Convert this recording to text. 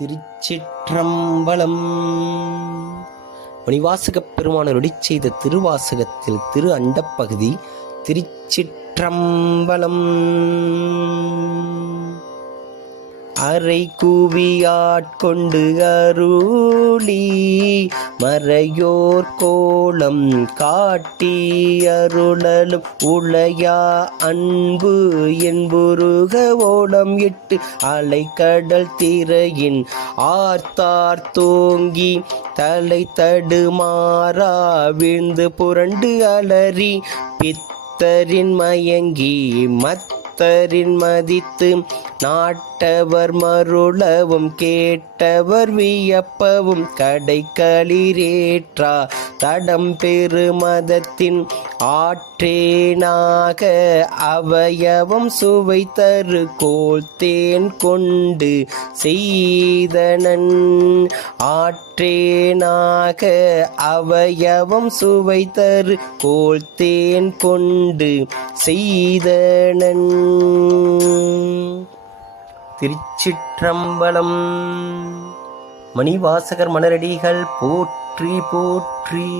திருச்சிற்றம்பலம். மணிவாசகப் பெருமானருளி செய்த திருவாசகத்தில் திரு அண்டப்பகுதி திருச்சிற்றம்பலம். அரை கூவியாட்கொண்டு அருளி மறையோர் கோலம் காட்டி அருளலும் உளையா அன்பு என்புருக ஓடம் இட்டு அலைக்கடல் திரையின் ஆர்த்தார் தோங்கி தலை தடுமாறா வீழ்ந்து புரண்டு அலறி பித்தரின் மயங்கி மத்தரின் மதித்து நாட்டவர் மருளவும் கேட்டவர் வியப்பவும் கடைக்களிரேற்றா தடம் பெருமதத்தின் ஆற்றேனாக அவயவம் சுவை தரு கோல் தேன் கொண்டு செய்தனன். ஆற்றேனாக அவயவம் சுவை தரு கோல் தேன் கொண்டு செய்தனன். திருச்சிற்றம்பலம். மணிவாசகர் மலரடிகள் போற்றி போற்றி.